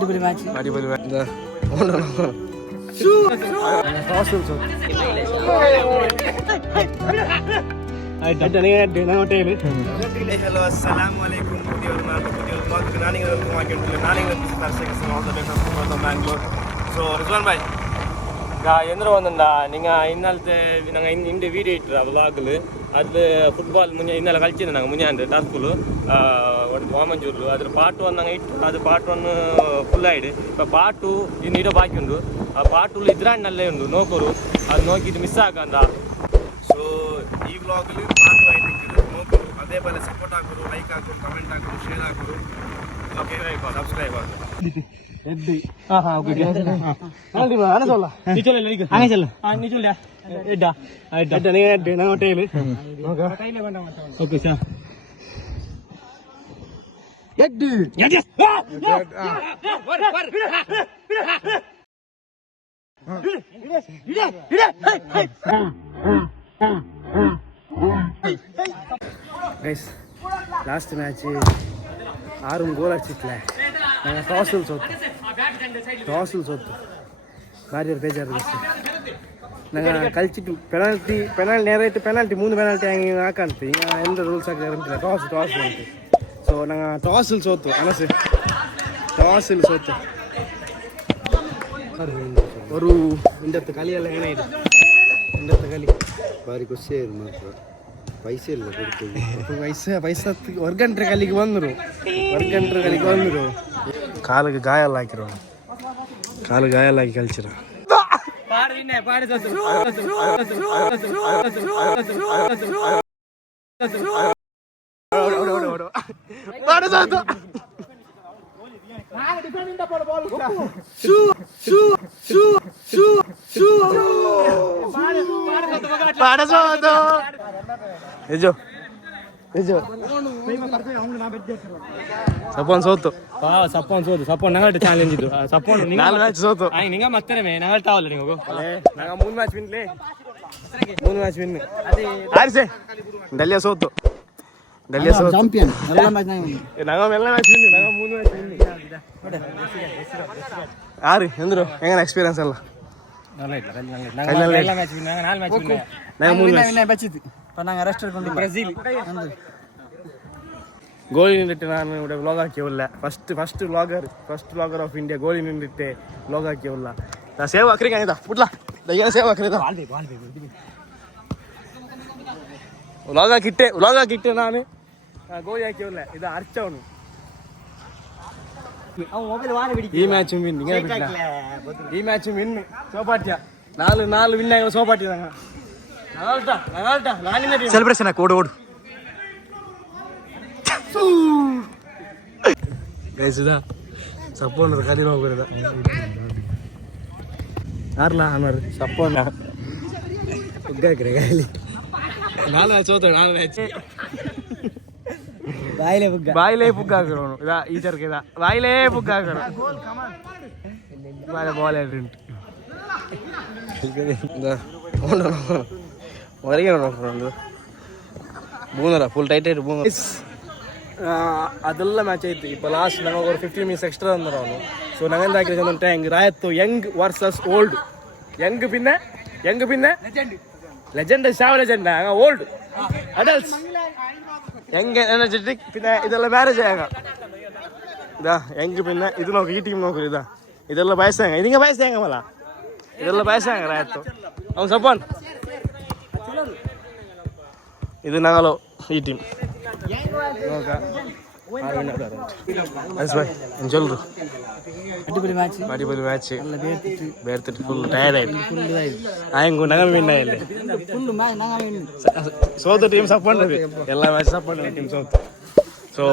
അടിപൊളി match hello അസ്സലാമലൈക്കും Bangalore so Rizwan ಬಾಯ್ ಎಂದ್ರು ಒಂದೊಂದ ನಿಂಗೆ ಇನ್ನಲ್ತೆ ನಂಗೆ ಹಿಂದೆ ವೀಡಿಯೋ ಇಟ್ಟರು ಆ ವ್ಲಾಗ್ಲು ಅದು ಫುಟ್ಬಾಲ್ ಮುಂಜೆ ಇನ್ನೆಲ್ಲ ಕಲ್ತಿದ್ದೆ ನಂಗೆ ಮುಂಜೆ ಅಂದರೆ ಟಾಸ್ಕುಲು ಒಂದು ವಾಮಂಜೂರು ಅದ್ರ ಪಾರ್ಟ್ ಒನ್ ನಂಗೆ ಇಟ್ಟು ಅದು ಪಾರ್ಟ್ ಒನ್ ಫುಲ್ ಆಯ್ಡು ಇಪ್ಪ ಪಾರ್ಟ್ ಟು ಇನ್ನು ಇಡೋ ಬಾಕಿ ಉಂಟು ಆ ಪಾರ್ಟ್ ಟು ಇದ್ರಣ್ಣಲ್ಲೇ ಉಂಟು ನೋಕೋರು ಅದು ನೋಕಿದ್ದು ಮಿಸ್ ಆಗಂದ ಸೊ ಈ ವ್ಲಾಗಲ್ಲಿ ಪಾರ್ಟ್ ಟು ಆಯ್ತು ನೋಕೋರು ಅದೇ പോലെ ಸಪೋರ್ಟ್ ಹಾಕೋರು ಲೈಕ್ ಹಾಕೋರು ಕಮೆಂಟ್ ಹಾಕೋರು ಶೇರ್ ಹಾಕೋರು ಓಕೆ ಸಬ್ಸ್ಕ್ರೈಬ್ ಹಾಕೋರು ಲಾಸ್ಟ್ ಮ್ಯಾಚ್ 6 ಗೋಲ್ ಹಚ್ಚಿಟ್ಲೆ ನಂಗೆ ಟಾಸಲ್ ಸೋತು ಭಾರಿ ಬೇಜಾರು ನಂಗೆ ಕಲ್ಚಿಟ್ಟು ಪೆನಾಲ್ಟಿ ನೇರೈತೆ ಪೆನಾಲ್ಟಿ 3 ಪೆನಾಲ್ಟಿ ಹಂಗೆ ಹಾಕಂತ ಈಗ ಎಂತ ರೂಲ್ಸ್ ಹಾಕಿದ್ರೆ ಟಾಸ್ ಅಂತ ಸೊ ನಂಗೆ ಟಾಸಲ್ ಸೋತು ಅನಸೆ ಟಾಸಲ್ ಸೋತು ಅವರು ಇಂಡತ್ತು ಕಲಿಯೆಲ್ಲ ಏನಾಯಿತು ಇಂಡತ್ತು ಕಲಿ ಭಾರಿ ಖುಷಿ ಆಯ್ತು ಮಾತ್ರ ಪೈಸೆ ಇಲ್ಲ ಪೈಸಾ ಹೊರ್ಗಂಟ್ರೆ ಕಲಿಗೆ ಬಂದರು ಕಾಲಿಗೆ ಗಾಯ ಎಲ್ಲ ಹಾಕಿರೋ ಕಾಲು ಗಾಯ ಎಲ್ಲ ಹಾಕಿ ಕಲ್ಸಿರ ಸಪೋನ್ ಸೋತು ನಂಗಲ್ಟ ಚಾಲೆಂಜ್ ಇದು ಸಪೋನ್ 4 ಮ್ಯಾಚ್ ಸೋತು ನಿಂಗ ಮತ್ತೆ ನಂಗಲ್ಟ ಅವಲ್ಲ ನೀವು ನಂಗ 3 ಮ್ಯಾಚ್ ವಿನ್ ಆರಿಸೆ ಡೆಲ್ಲಿಯ ಸೋತು ಚಾಂಪಿಯನ್ ನಂಗ ಎಲ್ಲ ಮ್ಯಾಚ್ ವಿನ್ ನಂಗ 3 ಮ್ಯಾಚ್ ವಿನ್ ಯಾರು ಎಂದ್ರು ಹೆಂಗ ಎಕ್ಸ್ಪೀರಿಯನ್ಸ್ ಎಲ್ಲ ಗೋಲಿ ನಿಂದಿಟ್ಟು ನಾನು ഇവിടെ ವ್ಲಾಗ್ ಹಾಕಿವಲ್ಲ ಫಸ್ಟ್ ವ್ಲಾಗರ್ ಆಫ್ ಇಂಡಿಯಾ ಗೋಲಿ ನಿಂದಿಟ್ಟೆ ವ್ಲಾಗ್ ಹಾಕಿವಲ್ಲ ನಾ ಸೇವ್ ಹಾಕ್ರಿ ಕಾಣಿದ ಪುಟ್ಲ ದಯ್ಯ ಸೇವ್ ಹಾಕ್ರಿ ವ್ಲಾಗ್ ಹಾಕಿಟ್ಟೆ ನಾನು ಗೋಲಿ ಹಾಕಿವಲ್ಲ ಇದು ಅರ್ಚವನು ಈ ಮ್ಯಾಚ್ ವಿನ್ ಸೋಪಾಟ್ಯ 4 ವಿನ್ ಆಗಿ ಸೋಪಾಟ್ಯ ಸೆಲೆಬ್ರೇಷನ್ ಹಾಕಿ ಓಡು ಗೈಸಿದ ಸಪ್ಪೋನ ಕದಿನ ಹೋಗ್ಬಿರದ ಯಾರ್ಲ ಅನ್ನಾರು ಸಪ್ಪೋನ ಉಗ್ಗಾಕ್ರೆ ಗಾಲಿ 4 ಮ್ಯಾಚ್ ಹೋತ 4 ಮ್ಯಾಚ್ ಬಾಯಿಲೆ ಪುಗ್ಗ ಹಾಕಿರೋನು ಇದಾ ಈ ಚರ್ಕೆ ಇದಾ ಬಾಯಿಲೆ ಪುಗ್ಗ ಹಾಕಿರೋ ಬಾಯಿಲೆ ಬಾಲ್ ಉಂಟು ಹೊರಗೆ ನೋಡೋದು ಬೂನರ ಫುಲ್ ಟೈಟ್ ಬೂನರ್ ಅದೆಲ್ಲ ಮ್ಯಾಚ್ ಆಯ್ತು ಇಪ್ಪ ಲಾಸ್ಟ್ ನಂಗೆ ஒரு 15 ಮಿನಿಟ್ಸ್ ಎಕ್ಸ್ಟ್ರಾ ಅಂದರು ಅವನು ಸೊ ನಂಗೆಂದು ಹಾಕಿದ್ರೆ ಒಂದು ಟ್ಯಾಂಗ್ ರಾಯತ್ತು ಯಂಗ್ ವರ್ಸಸ್ ಓಲ್ಡ್ ಯಂಗ್ ಪಿನ್ನೆ ಲೆಜೆಂಡ್ ಶಾವ ಲೆಜೆಂಡ್ ಹಂಗ ಓಲ್ಡ್ ಅಡಲ್ಟ್ಸ್ ಯಂಗ್ ಎನರ್ಜೆಟಿಕ್ ಪಿನ್ನೆ ಇದೆಲ್ಲ ಮ್ಯಾರೇಜ್ ಆಗ ಇದಾ ಯಂಗ್ ಪಿನ್ನೆ ಇದು ನೋಡ್ರಿ ಈ ಟೀಮ್ ನೋಡ್ರಿ ಇದೆಲ್ಲ ಬಯಸಂಗ ಇದೀಗ ಬಯಸಂಗಲ್ಲ ಇದೆಲ್ಲ ಬಯಸಂಗ ರಾಯತ್ತು ಅವ್ನು ಸಪೋನ್ ಇದು ನಂಗಲು ಈ ಟೀಮ್ ಚಲ್ರು ಅಡಿಪೊಲಿ ಮ್ಯಾಚ್ ಬೇರ್ತಿಟ್ಟು ಫುಲ್ ಟಯರ್ಡ್ ಆಯ್ತು ಆಯಂಗು ನಂಗ ವಿನ್ ಆಯ್ತು ಸೋತು ಟೀಮ್ ಸಪೋರ್ಟ್ ಎಲ್ಲ ಮ್ಯಾಚ್ ಸಪೋರ್ಟ್ ಟೀಮ್ ಸೋತು ಸೊ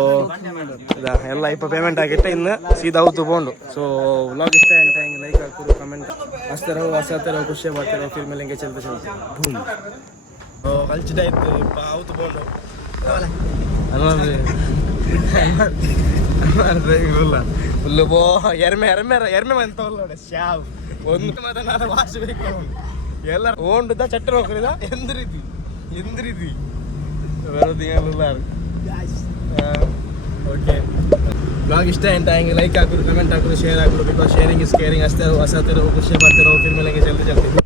ಎಲ್ಲ ಇಪ್ಪ ಪೇಮೆಂಟ್ ಆಗಿತ್ತೆ ಇನ್ನು ಸೀದಾ ಅವತ್ತು ಬೋಂಡು ಸೊ ವ್ಲಾಗ್ ಇಷ್ಟ ಅಂತ ಹೆಂಗೆ ಲೈಕ್ ಹಾಕೋದು ಕಮೆಂಟ್ ಹಸ್ತಾರ ಖುಷಿ ಮಾಡ್ತಾರೆ ಫಿಲ್ಮ್ ಮೇಲೆ ಹೆಂಗೆ ಚಲ್ತೆ ಬೂಮ್ ಕಲ್ಚಿದಾಯ್ತು ಇಪ್ಪ ಅವತ್ತು ಬೋಂಡು ಫುಲ್ಲು ಬೋ ಎರ್ಮೆ ಬಂತವಲ್ಲ ನೋಡಿ ಶಾವ್ ಒಂದು ಮಾತ್ರ ನಾನು ವಾಸಬೇಕು ಎಲ್ಲ ಓಂಡುದ ಚಟ್ಟ ಹೋಗ್ರಿದ ಎಂದ ರೀತಿ ಬರೋದು ಓಕೆ ಬ್ಲಾಗ್ ಇಷ್ಟ ಅಂತ ಹಂಗೆ ಲೈಕ್ ಹಾಕೋದು ಕಮೆಂಟ್ ಹಾಕೋದು ಶೇರ್ ಹಾಕೋದು ಬಿಕಾಸ್ ಶೇರಿಂಗ್ ಇಸ್ ಕೇರಿಂಗ್ ಅಷ್ಟೇ ಹೊಸ ಖುಷಿ ಬರ್ತಿರೋ ಫಿಲ್ಮ್ ಜಲ್ದಿ